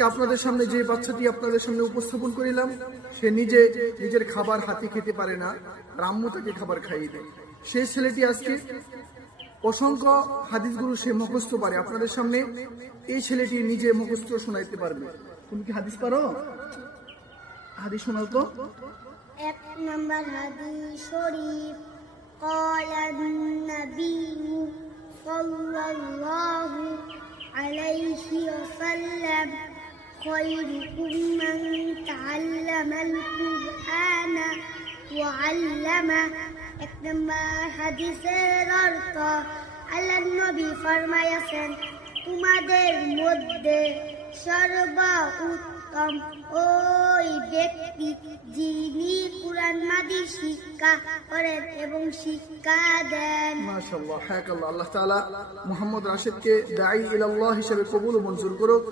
আপনাদের সামনে যে বাচ্চাটি আপনাদের সামনে উপস্থাপন করিলাম, সে নিজের খাবার হাতে খেতে পারে না, আর আম্মু তাকে খাবার খাইয়ে দেয়। সেই ছেলেটি আজকে অসংখ্য হাদিসগুলো সে মুখস্থ পারে। আপনাদের সামনে এই ছেলেটি নিজে মুখস্থ শোনাইতে পারবে। তুমি কি হাদিস পারো? হাদিস শোনাও তো। এক নম্বর হাদিস শরীফ, ক্বালান নবী সাল্লাল্লাহু আলাইহি ওয়াসাল্লাম, খায়রুকুম মান তাআল্লামাল কুরআনা ওয়া আল্লামা। এক নম্বর হাদিসের অর্থ, আল্লাহর নবী ফরমায়াছেন, তোমাদের মধ্যে সর্বোত্তম ওই ব্যক্তি যিনি কুরআন মাজিদ শিক্ষা করেন এবং শিক্ষা দেন। মাশাআল্লাহ, হায়াকাল্লাহ। আল্লাহ তাআলা মুহাম্মদ রাশিদকে দাঈ ইলাল্লাহ হিসেবে কবুল ও মঞ্জুর করুক।